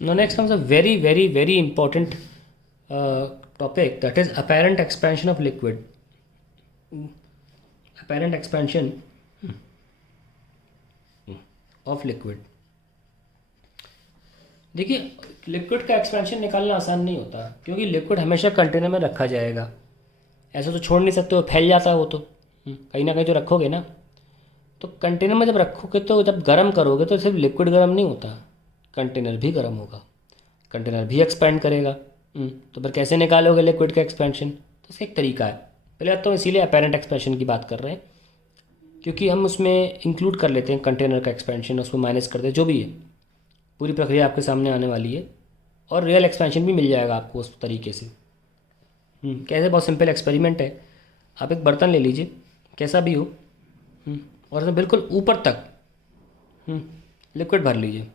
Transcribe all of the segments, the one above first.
Now next comes a very important topic, that is apparent expansion of liquid. Apparent expansion of liquid. देखिए, liquid का expansion निकालना आसान नहीं होता, क्योंकि लिक्विड हमेशा कंटेनर में रखा जाएगा। ऐसा तो छोड़ नहीं सकते हो, फैल जाता है वो तो। कहीं ना कहीं तो रखोगे ना। तो कंटेनर में जब रखोगे तो जब गर्म करोगे तो सिर्फ लिक्विड गर्म नहीं होता, कंटेनर भी गर्म होगा, कंटेनर भी एक्सपेंड करेगा। तो फिर कैसे निकालोगे लिक्विड का एक्सपेंशन? तो इसका एक तरीका है। पहले तो इसीलिए अपेरेंट एक्सपेंशन की बात कर रहे हैं, क्योंकि हम उसमें इंक्लूड कर लेते हैं कंटेनर का एक्सपेंशन, उसको माइनस कर देते, जो भी है पूरी प्रक्रिया आपके सामने आने वाली है। और रियल एक्सपेंशन भी मिल जाएगा आपको उस तरीके से। कैसे? बहुत सिंपल एक्सपेरिमेंट है। आप एक बर्तन ले लीजिए, कैसा भी हो, और उसमें बिल्कुल ऊपर तक लिक्विड भर लीजिए।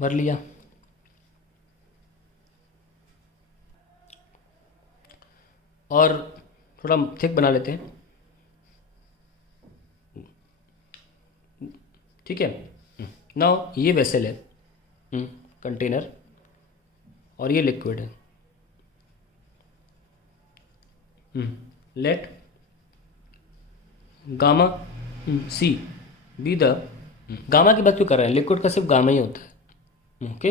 भर लिया, और थोड़ा थिक बना लेते हैं, ठीक है। नाउ ये वेसल है, कंटेनर, और ये लिक्विड है। Let gamma C be the, gamma की बात क्यों कर रहे हैं? लिक्विड का सिर्फ गामा ही होता है, okay.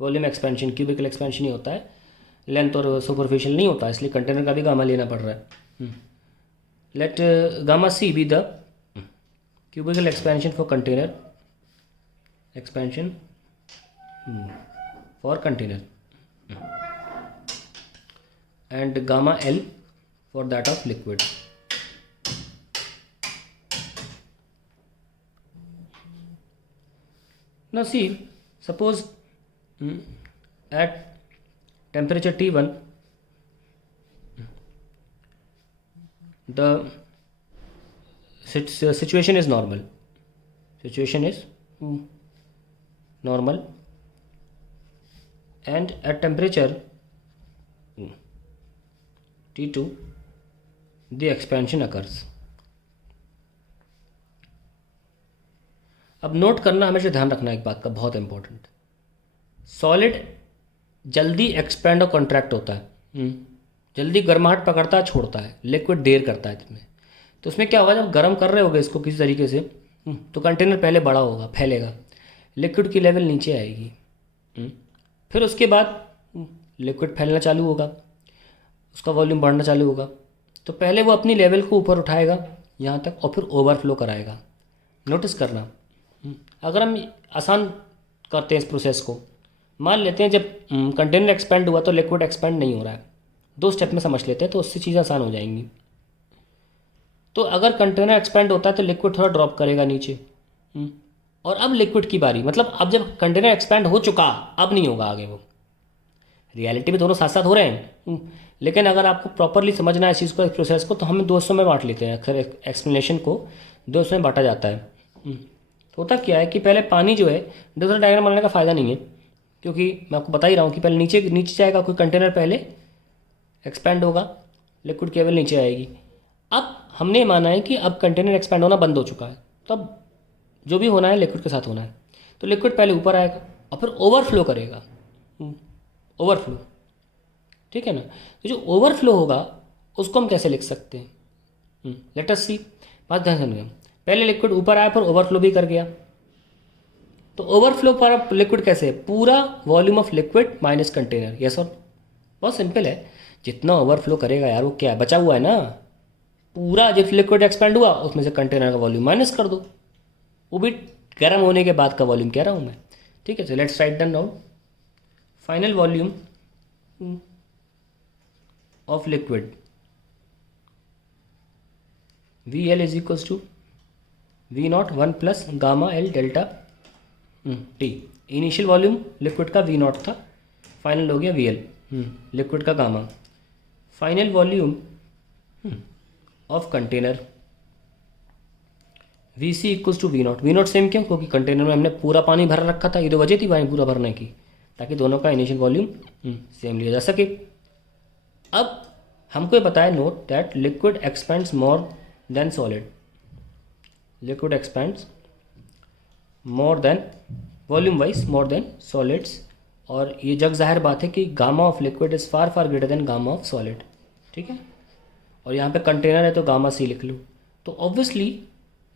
Volume expansion, cubical expansion ही होता है, लेंथ और सुपरफिशियल नहीं होता, इसलिए कंटेनर का भी गामा लेना पड़ रहा है। Let gamma C be the cubical expansion for container, expansion for container, and gamma L for that of liquid. Now see, suppose at temperature T1 the situation is normal. Situation is normal, and at temperature T2 the expansion occurs. अब note करना, हमेशा ध्यान रखना एक बात का, बहुत important. Solid जल्दी एक्सपेंड और कॉन्ट्रैक्ट होता है, जल्दी गर्माहट पकड़ता है, छोड़ता है। लिक्विड देर करता है इसमें। तो उसमें क्या होगा, जब गर्म कर रहे होगे इसको किसी तरीके से, तो कंटेनर पहले बड़ा होगा, फैलेगा, लिक्विड की लेवल नीचे आएगी। फिर उसके बाद लिक्विड फैलना चालू होगा, उसका वॉल्यूम बढ़ना चालू होगा। तो पहले वो अपनी लेवल को ऊपर उठाएगा यहाँ तक, और फिर ओवरफ्लो कराएगा। नोटिस करना, अगर हम आसान करते हैं इस प्रोसेस को, मान लेते हैं जब कंटेनर एक्सपेंड हुआ तो लिक्विड एक्सपेंड नहीं हो रहा है, 2 स्टेप में समझ लेते हैं, तो उससे चीज़ें आसान हो जाएंगी। तो अगर कंटेनर एक्सपेंड होता है तो लिक्विड थोड़ा ड्रॉप करेगा नीचे, और अब लिक्विड की बारी, मतलब अब जब कंटेनर एक्सपेंड हो चुका, अब नहीं होगा आगे वो। रियलिटी में दोनों साथ साथ हो रहे हैं, लेकिन अगर आपको प्रॉपरली समझना है इस चीज़ को, इस प्रोसेस को, तो हम 2 हिस्सों में बांट लेते हैं। अक्सर एक्सप्लेनेशन को 2 हिस्सों में बांटा जाता है। तो होता क्या है कि पहले पानी जो है, दूसरा डायग्राम बनाने का फ़ायदा नहीं है, क्योंकि मैं आपको बता ही रहा हूँ कि पहले नीचे जाएगा कोई कंटेनर, पहले एक्सपेंड होगा, लिक्विड केवल नीचे आएगी। अब हमने माना है कि अब कंटेनर एक्सपेंड होना बंद हो चुका है, तो अब जो भी होना है लिक्विड के साथ होना है। तो लिक्विड पहले ऊपर आएगा और फिर ओवरफ्लो करेगा, ओवरफ्लो, ठीक है ना। तो जो ओवरफ्लो होगा उसको हम कैसे लिख सकते हैं? लेट अस सी, बात ध्यान समझिए। पहले लिक्विड ऊपर आया, फिर ओवरफ्लो भी कर गया। तो ओवरफ्लो पर अब लिक्विड कैसे है? पूरा volume of liquid minus container, yes और? बहुत सिंपल है, जितना ओवरफ्लो करेगा यार, वो क्या है, बचा हुआ है ना। पूरा जब लिक्विड एक्सपेंड हुआ उसमें से कंटेनर का वॉल्यूम माइनस कर दो, वो भी गर्म होने के बाद का वॉल्यूम कह रहा हूँ मैं, ठीक है। तो let's write down now, final volume of liquid V L is equals to V naught 1 plus gamma L delta T. Initial volume liquid का वी नॉट था, फाइनल हो गया वी एल, लिक्विड का gamma. Final volume of container V C equals to V naught. V naught same क्यों? क्योंकि container में हमने पूरा पानी भर रखा था, ये तो वजह थी पानी पूरा भरने की, ताकि दोनों का इनिशियल वॉल्यूम सेम लिया जा सके। अब हमको ये बताया, note that liquid expends more than solid, liquid expends more than volume wise more than solids, और ये जग जाहिर बात है कि gamma of liquid is far far greater than gamma of solid, ठीक है। और यहाँ पे कंटेनर है तो गामा सी लिख लूँ। तो ऑब्वियसली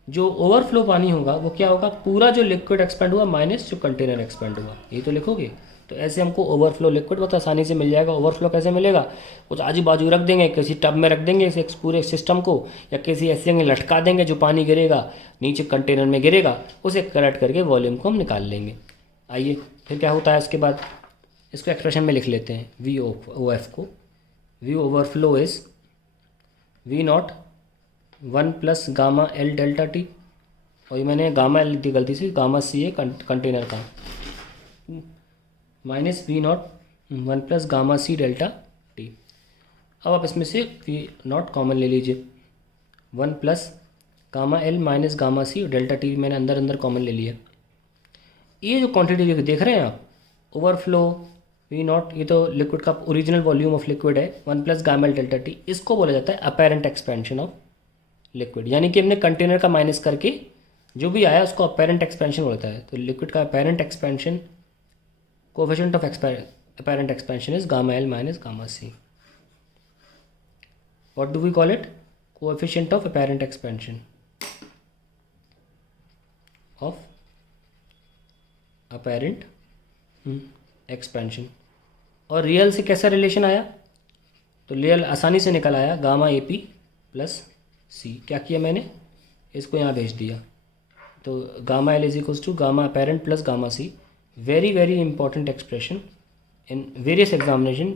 जो ओवरफ्लो पानी होगा वो क्या होगा, पूरा जो लिक्विड एक्सपेंड हुआ माइनस जो कंटेनर एक्सपेंड हुआ, ये तो लिखोगे। तो ऐसे हमको ओवरफ्लो लिक्विड बहुत आसानी से मिल जाएगा। ओवरफ्लो कैसे मिलेगा, कुछ आजू बाजू रख देंगे, किसी टब में रख देंगे इस पूरे सिस्टम को, या किसी ऐसे जगह लटका देंगे जो पानी गिरेगा नीचे कंटेनर में गिरेगा, उसे कलेक्ट करके वॉल्यूम को हम निकाल लेंगे। आइए फिर क्या होता है इसके बाद, इसको एक्सप्रेशन में लिख लेते हैं। वी ओ एफ को, V overflow is V naught 1 plus gamma L delta T, और ये मैंने गामा एल दी गलती से, गामा सी है कंटेनर का, minus V naught 1 plus gamma C delta T. अब आप इसमें से वी नॉट कॉमन ले लीजिए, 1 plus gamma L minus gamma C delta T मैंने अंदर अंदर कॉमन ले लिया। ये जो क्वांटिटी देख रहे हैं आप, ओवरफ्लो वी नॉट, ये तो लिक्विड का ओरिजिनल वॉल्यूम ऑफ लिक्विड है 1 plus gamma L delta T, इसको बोला जाता है अपेरेंट एक्सपेंशन ऑफ लिक्विड। यानी कि हमने कंटेनर का माइनस करके जो भी आया उसको अपेरेंट एक्सपेंशन होता है। तो लिक्विड का apparent expansion, coefficient of apparent expansion is gamma L minus gamma C. What do we call it? Coefficient of apparent expansion of apparent expansion। और रियल से कैसा रिलेशन आया, तो रियल आसानी से निकल आया, gamma A P plus C. क्या किया मैंने, इसको यहाँ भेज दिया, तो gamma L is equals to gamma apparent plus gamma C. Very very important expression in various examination,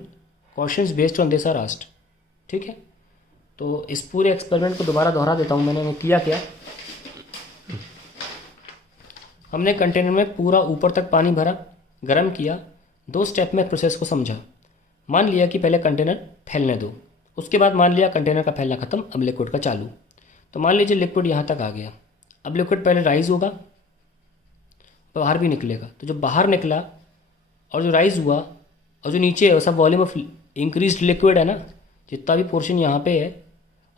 questions based on this are asked, ठीक है। तो इस पूरे एक्सपेरिमेंट को दोबारा दोहरा देता हूँ। मैंने किया क्या, हमने कंटेनर में पूरा ऊपर तक पानी भरा, गर्म किया, 2 स्टेप में प्रोसेस को समझा। मान लिया कि पहले कंटेनर फैलने दो, उसके बाद मान लिया कंटेनर का फैलना ख़त्म, अब लिक्विड का चालू। तो मान लीजिए लिक्विड यहाँ तक आ गया, अब लिक्विड पहले राइज होगा, बाहर भी निकलेगा। तो जब बाहर निकला और जो राइज हुआ और जो नीचे है वो सब वॉल्यूम ऑफ इंक्रीज्ड लिक्विड है ना, जितना भी पोर्शन यहाँ पे है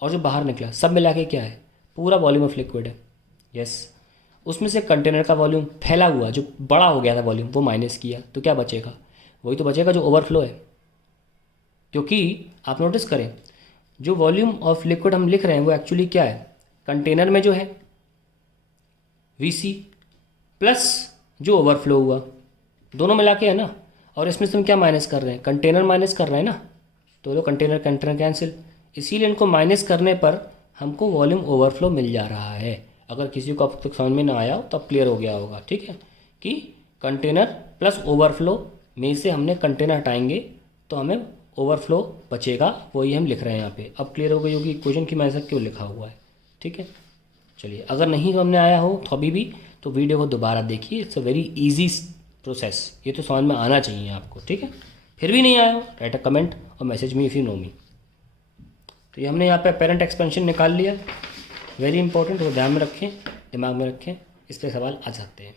और जो बाहर निकला सब मिला के क्या है, पूरा वॉल्यूम ऑफ लिक्विड है। यस, उसमें से कंटेनर का वॉल्यूम फैला हुआ जो बड़ा हो गया था वॉल्यूम, वो माइनस किया, तो क्या बचेगा, वही तो बचेगा जो ओवरफ्लो है। क्योंकि आप नोटिस करें जो वॉल्यूम ऑफ लिक्विड हम लिख रहे हैं वो एक्चुअली क्या है, कंटेनर में जो है VC प्लस जो ओवरफ्लो हुआ, दोनों मिला के है ना। और इसमें से हम क्या माइनस कर रहे हैं, कंटेनर माइनस कर रहे हैं ना, तो कंटेनर कंटेनर कैंसिल, इसीलिए इनको माइनस करने पर हमको वॉल्यूम ओवरफ्लो मिल जा रहा है। अगर किसी को अब तक समझ में ना आया हो तब क्लियर हो गया होगा, ठीक है, कि कंटेनर प्लस ओवरफ्लो में से हमने कंटेनर हटाएंगे तो हमें ओवरफ्लो बचेगा, वही हम लिख रहे हैं यहाँ पे। अब क्लियर हो गई होगी इक्वेशन की मैंने क्यों लिखा हुआ है, ठीक है। चलिए, अगर नहीं हमने आया हो तो अभी भी तो वीडियो को दोबारा देखिए, it's a very easy process, ये तो समझ में आना चाहिए आपको, ठीक है। फिर भी नहीं आया हो, राइट अ कमेंट और message me if you know me. तो ये हमने यहाँ पे अपेरेंट एक्सपेंशन निकाल लिया, वेरी इंपॉर्टेंट, वो ध्यान में रखें, दिमाग में रखें, इस पर सवाल आ जाते हैं।